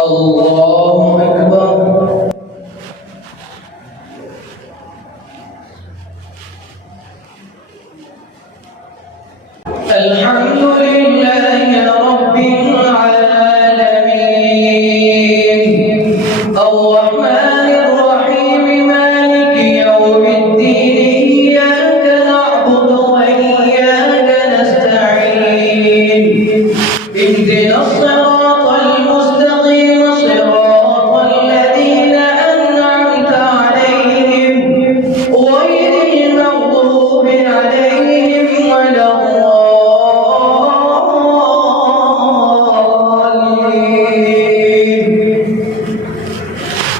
الله أكبر. الحمد لله رب العالمين الرحمن الرحيم مالك يوم الدين إياك نعبد وإياك نستعين اهدنا الصراط المستقيم صراط الذين أنعمت عليهم غير المغضوب عليهم ولا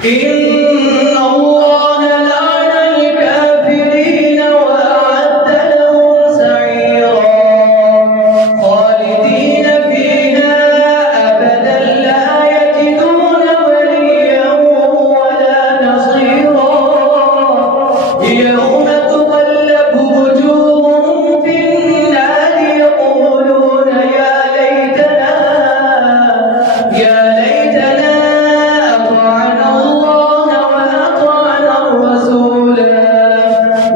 إن الله لعن الكافرين وأعد لهم سعيرا خالدين فيها أبدا لا يجدون وليا ولا نصيرا يوم تقلب وجوههم في النار يقولون يا ليتنا أطعنا الله وأطعنا الرسولا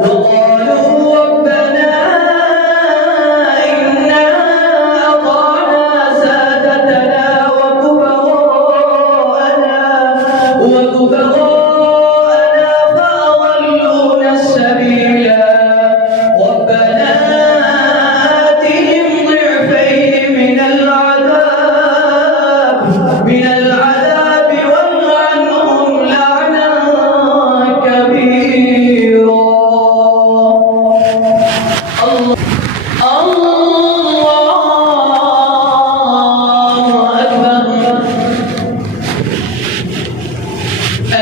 وقالوا ربنا إنا أطعنا سادتنا وكبراءنا فأضلونا السبيلا ربنا آتهم ضعفين من العذاب والعنهم لعنا كبيرا. الله أكبر.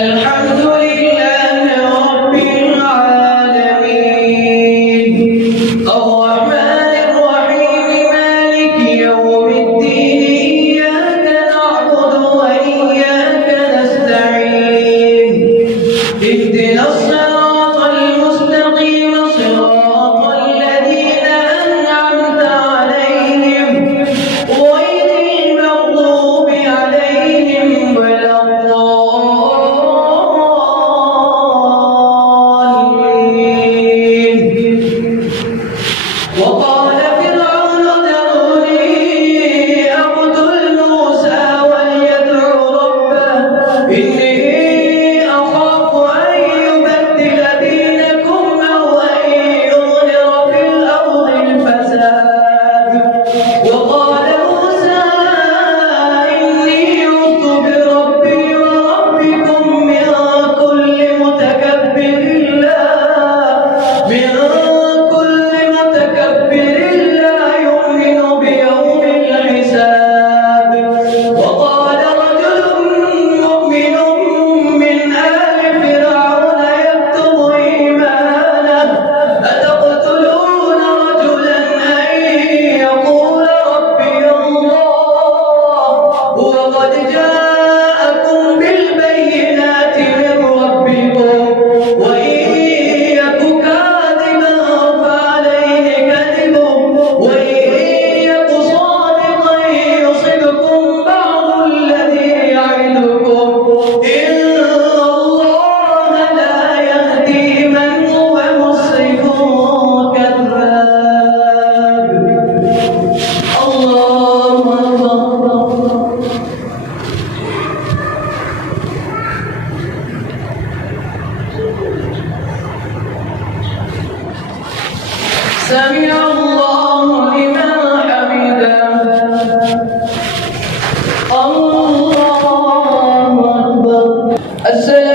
الحمد لله رب العالمين الرحمن الرحيم مالك يوم الدين إياك نعبد وإياك نستعين اهدنا الصراط المستقيم صراط الذين أنعمت عليهم غير المغضوب عليهم ولا الضالين. وقال فرعون ذروني أقتل موسى وليدع ربه إني أخاف أن يبدل دينكم أو أن يظهر في الأرض الفساد. وقال موسى إني عذت بربي وربكم من كل متكبر لا يؤمن بيوم الحساب. وقال رجل مؤمن من آل فرعون يكتم إيمانه أتقتلون رجلا أن يقول ربي الله وقد جاءكم بالبينات من ربكم وإن يك كاذبا فعليه كذبه وإن يك صادقا يصبكم بعض الذي يعدكم إن الله لا يهدي من هو مسرف كذاب. الله أكبر. سمع الله لمن حمده. الله أكبر. السلام